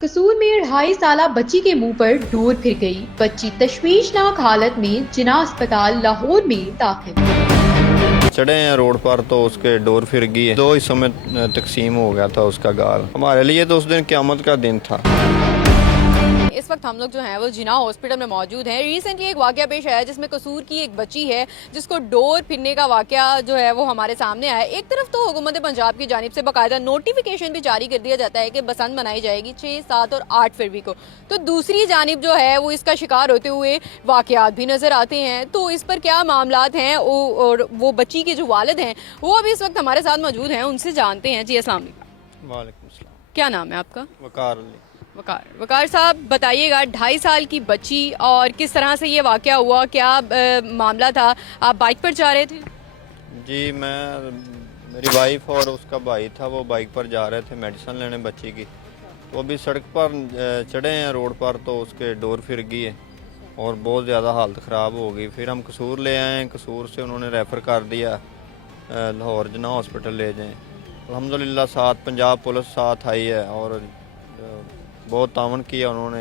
कसूर में 2.5 साल बच्ची के मुंह पर डोर फिर गई। बच्ची तशवीशनाक हालत में जिना अस्पताल लाहौर में दाखिल। चढ़े हैं रोड पर तो उसके डोर फिर गई है। 2 हिस्सों में तकसीम हो गया था उसका गाल। हमारे लिए तो उस दिन क़यामत का दिन था। इस वक्त हम लोग जो हैं वो जिना हॉस्पिटल में मौजूद हैं। रिसेंटली एक वाकया पेश आया जिसमें कसूर की एक बच्ची है जिसको डोर फिरने का वाकया जो है वो हमारे सामने आया। एक तरफ तो हुकूमत पंजाब की जानिब से बाकायदा नोटिफिकेशन भी जारी कर दिया जाता है कि बसंत मनाई जाएगी 6, 7 और 8 फरवरी को, तो दूसरी जानिब जो है वो इसका शिकार होते हुए वाकयात भी नजर आते हैं। तो इस पर क्या मामलात हैं और वो बच्ची के जो वालिद हैं वो अभी इस वक्त हमारे साथ मौजूद हैं, उनसे जानते हैं। जी अस्सलाम वालेकुम। वालेकुम सलाम। क्या नाम है आपका? वकार अली। वकार साहब बताइएगा, 2.5 साल की बच्ची और किस तरह से ये वाकया हुआ, क्या मामला था? आप बाइक पर जा रहे थे? जी मेरी वाइफ और उसका भाई था, वो बाइक पर जा रहे थे मेडिसिन लेने बच्ची की। तो अभी सड़क पर चढ़े हैं रोड पर तो उसके डोर फिर गई है और बहुत ज़्यादा हालत ख़राब हो गई। फिर हम कसूर ले आए हैं, कसूर से उन्होंने रेफ़र कर दिया लाहौर जिन्ना हॉस्पिटल ले जाएं। अल्हम्दुलिल्लाह साथ पंजाब पुलिस साथ आई है और बहुत तावन किया उन्होंने।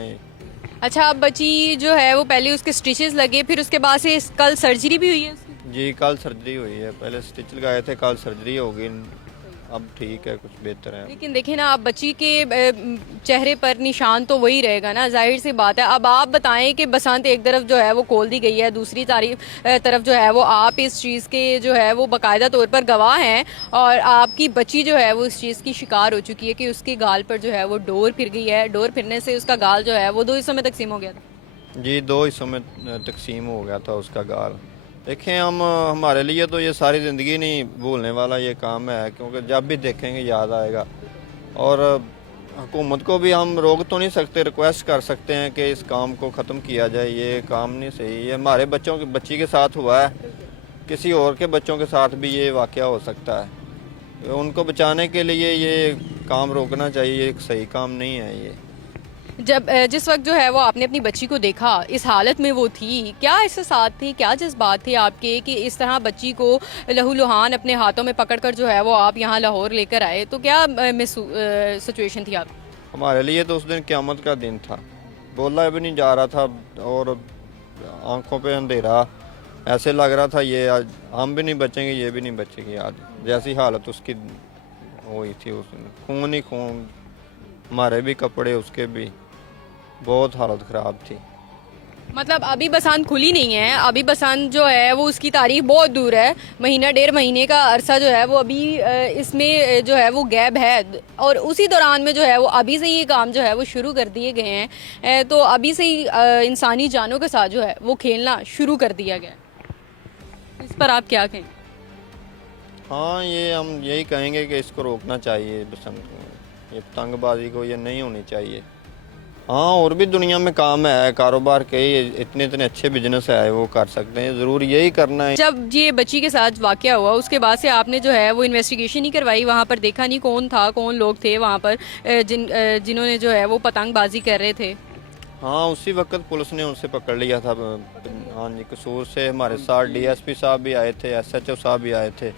अच्छा, अब बच्ची जो है वो पहले उसके स्टिचेस लगे, फिर उसके बाद से कल सर्जरी भी हुई है उसकी? जी कल सर्जरी हुई है, पहले स्टिच लगाए थे, कल सर्जरी हो गई, अब ठीक है, कुछ बेहतर है। लेकिन देखिए ना, अब बच्ची के चेहरे पर निशान तो वही रहेगा ना, जाहिर सी बात है। अब आप बताएं कि बसंत एक तरफ जो है वो खोल दी गई है, दूसरी तरफ जो है वो आप इस चीज़ के जो है वो बाकायदा तौर पर गवाह हैं और आपकी बच्ची जो है वो इस चीज़ की शिकार हो चुकी है कि उसके गाल पर जो है वो डोर फिर गई है। डोर फिरने से उसका गाल जो है वो 2 हिस्सों में तकसीम हो गया था। जी 2 हिस्सों में तकसीम हो गया था उसका गाल। देखें हमारे लिए तो ये सारी ज़िंदगी नहीं भूलने वाला ये काम है, क्योंकि जब भी देखेंगे याद आएगा। और हुकूमत को भी हम रोक तो नहीं सकते, रिक्वेस्ट कर सकते हैं कि इस काम को ख़त्म किया जाए, ये काम नहीं सही। ये हमारे बच्ची के साथ हुआ है, किसी और के बच्चों के साथ भी ये वाक़या हो सकता है। तो उनको बचाने के लिए ये काम रोकना चाहिए, ये एक सही काम नहीं है ये। जिस वक्त जो है वो आपने अपनी बच्ची को देखा, इस हालत में वो थी, क्या एहसास थे, क्या जज्बात थे आपके कि इस तरह बच्ची को लहूलुहान अपने हाथों में पकड़कर जो है वो आप यहाँ लाहौर लेकर आए, तो क्या सिचुएशन थी आप? हमारे लिए तो उस दिन क़यामत का दिन था, बोला भी नहीं जा रहा था और आंखों पे अंधेरा, ऐसे लग रहा था ये आज हम भी नहीं बचेंगे, ये भी नहीं बचेगी। आज जैसी हालत उसकी हुई थी उस दिन, खून ही खून, हमारे भी कपड़े उसके भी, बहुत हालत ख़राब थी। मतलब अभी बसंत खुली नहीं है, अभी बसंत जो है वो उसकी तारीख बहुत दूर है, महीना 1.5 महीने का अरसा जो है वो अभी इसमें जो है वो गैप है और उसी दौरान में जो है वो अभी से ये काम जो है वो शुरू कर दिए गए हैं। तो अभी से ही इंसानी जानों के साथ जो है वो खेलना शुरू कर दिया गया। इस पर आप क्या कहें? हाँ, ये हम यही कहेंगे कि इसको रोकना चाहिए, बसंत को, ये पतंगबाजी को, ये नहीं होनी चाहिए। हाँ, और भी दुनिया में काम है, कारोबार के इतने अच्छे बिजनेस है, वो कर सकते हैं, ज़रूर यही करना है। जब ये बच्ची के साथ वाकया हुआ उसके बाद से आपने जो है वो इन्वेस्टिगेशन नहीं करवाई, वहाँ पर देखा नहीं कौन था, कौन लोग थे वहाँ पर जिन्होंने जो है वो पतंगबाजी कर रहे थे? हाँ, उसी वक्त पुलिस ने उनसे पकड़ लिया था। हाँ जी, कसूर से हमारे साथ डीएसपी साहब भी आए थे, एसएचओ साहब भी आए थे।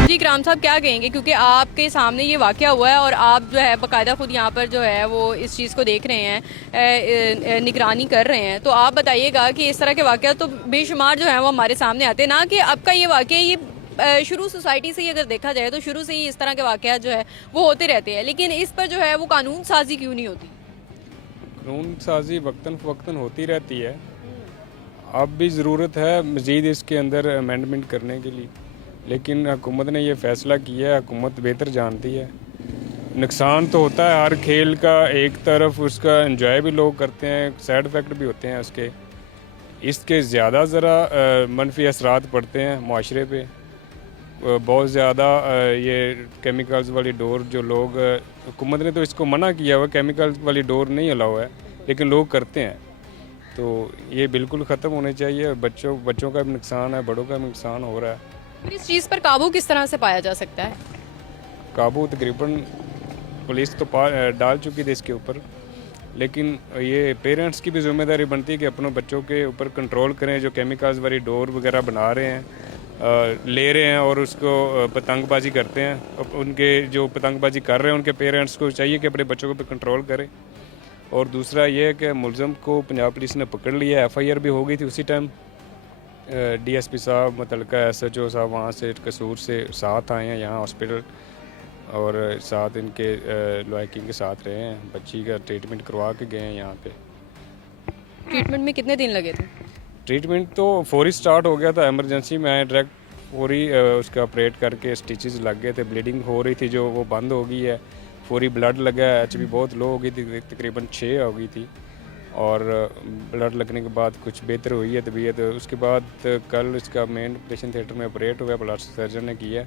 जी इकराम साहब, क्या कहेंगे, क्योंकि आपके सामने ये वाकया हुआ है और आप जो है बाकायदा खुद यहाँ पर जो है वो इस चीज़ को देख रहे हैं, निगरानी कर रहे हैं, तो आप बताइएगा कि इस तरह के वाकया तो बेशुमार जो है वो हमारे सामने आते हैं ना, कि अब का ये वाकया ये शुरू सोसाइटी से ही अगर देखा जाए तो शुरू से ही इस तरह के वाकया जो है वो होते रहते हैं, लेकिन इस पर जो है वो कानून साजी क्यों नहीं होती? कानून साजी वक्तन फ़वक्तन होती रहती है, अब भी ज़रूरत है मज़ीद इसके अंदर अमेंडमेंट करने के लिए, लेकिन हुकूमत ने ये फ़ैसला किया है, हुकूमत बेहतर जानती है। नुकसान तो होता है हर खेल का, एक तरफ उसका एंजॉय भी लोग करते हैं, साइड इफ़ेक्ट भी होते हैं उसके, इसके ज़्यादा ज़रा मनफी असरात पड़ते हैं माशरे पे। बहुत ज़्यादा ये केमिकल्स वाली डोर जो लोग, हुकूमत ने तो इसको मना किया हुआ, केमिकल्स वाली डोर नहीं अलाउ है, लेकिन लोग करते हैं, तो ये बिल्कुल ख़त्म होने चाहिए। बच्चों का भी नुकसान है, बड़ों का भी नुकसान हो रहा है। फिर इस चीज़ पर काबू किस तरह से पाया जा सकता है? काबू तकरीबन पुलिस तो डाल चुकी थी इसके ऊपर, लेकिन ये पेरेंट्स की भी जिम्मेदारी बनती है कि अपनों बच्चों के ऊपर कंट्रोल करें, जो केमिकल्स वाली डोर वगैरह बना रहे हैं ले रहे हैं और उसको पतंगबाजी करते हैं। अब उनके जो पतंगबाजी कर रहे हैं उनके पेरेंट्स को चाहिए कि अपने बच्चों को कंट्रोल करें। और दूसरा ये है कि मुलज़म को पंजाब पुलिस ने पकड़ लिया, FIR भी हो गई थी उसी टाइम। DSP साहब मुतलका SHO साहब वहाँ से कसूर से साथ आए हैं यहाँ हॉस्पिटल और साथ इनके लॉयकिंग के साथ रहे हैं। बच्ची का ट्रीटमेंट करवा के गए हैं यहाँ पे। ट्रीटमेंट में कितने दिन लगे थे? ट्रीटमेंट तो फौरी स्टार्ट हो गया था, इमरजेंसी में आए डायरेक्ट फौरी उसका ऑपरेट करके स्टिचेस लग गए थे। ब्लीडिंग हो रही थी जो वो बंद हो गई है, फौरी ब्लड लगा है। HB बहुत लो हो गई थी, तकरीबन 6 हो गई थी और ब्लड लगने के बाद कुछ बेहतर हुई है तबीयत। उसके बाद कल इसका मेन ऑपरेशन थिएटर में ऑपरेट हुआ, प्लास्टिक सर्जन ने किया,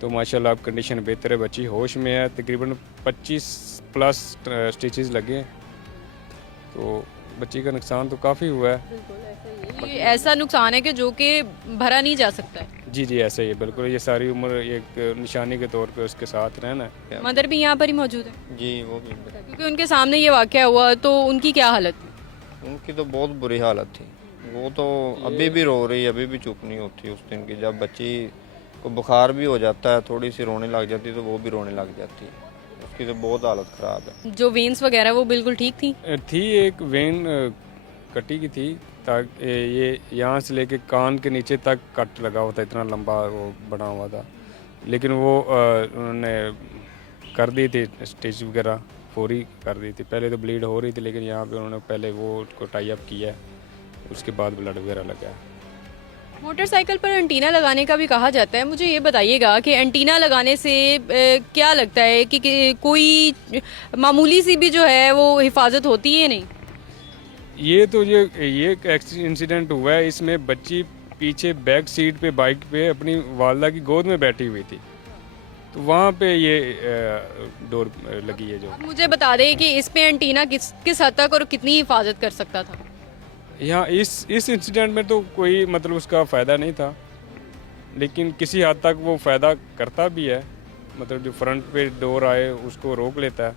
तो माशाल्लाह अब कंडीशन बेहतर है, बच्ची होश में है। तकरीबन 25+ स्टिचेस लगे हैं, तो बच्ची का नुकसान तो काफ़ी हुआ है। ये ऐसा नुकसान है कि जो कि भरा नहीं जा सकता है। जी ऐसा ही है, बिल्कुल। ये सारी उम्र एक निशानी के तौर पे उसके साथ रहना है। मदर भी यहाँ पर ही मौजूद है जी वो भी, क्योंकि उनके सामने ये वाक़या हुआ, तो उनकी क्या हालत थी? उनकी तो बहुत बुरी हालत थी। वो तो अभी भी रो रही है, अभी भी चुप नहीं होती उस दिन की। जब बच्ची को बुखार भी हो जाता है, थोड़ी सी रोने लग जाती है, तो वो भी रोने लग जाती है। उसकी तो बहुत हालत ख़राब है। जो वेन्स वगैरह वो बिल्कुल ठीक थी? एक वेन कटी की थी, ताकि ये यहाँ से लेके कान के नीचे तक कट लगा हुआ था, इतना लंबा वो बना हुआ था। लेकिन वो उन्होंने कर दी थी स्टिच वगैरह, फौरी कर दी थी। पहले तो ब्लीड हो रही थी, लेकिन यहाँ पे उन्होंने पहले वो उसको टाई अप किया, उसके बाद ब्लड वगैरह लगा। मोटरसाइकिल पर एंटीना लगाने का भी कहा जाता है, मुझे ये बताइएगा कि एंटीना लगाने से क्या लगता है कि कोई मामूली सी भी जो है वो हिफाजत होती है? नहीं, ये इंसिडेंट हुआ है, इसमें बच्ची पीछे बैक सीट पे बाइक पे अपनी वालदा की गोद में बैठी हुई थी, तो वहाँ पे ये डोर लगी है। जो मुझे बता दें कि इस पे एंटीना किस हद तक और कितनी हिफाजत कर सकता था? यहाँ इस इंसिडेंट में तो कोई मतलब उसका फ़ायदा नहीं था, लेकिन किसी हद तक वो फ़ायदा करता भी है। मतलब जो फ्रंट पे डोर आए उसको रोक लेता है।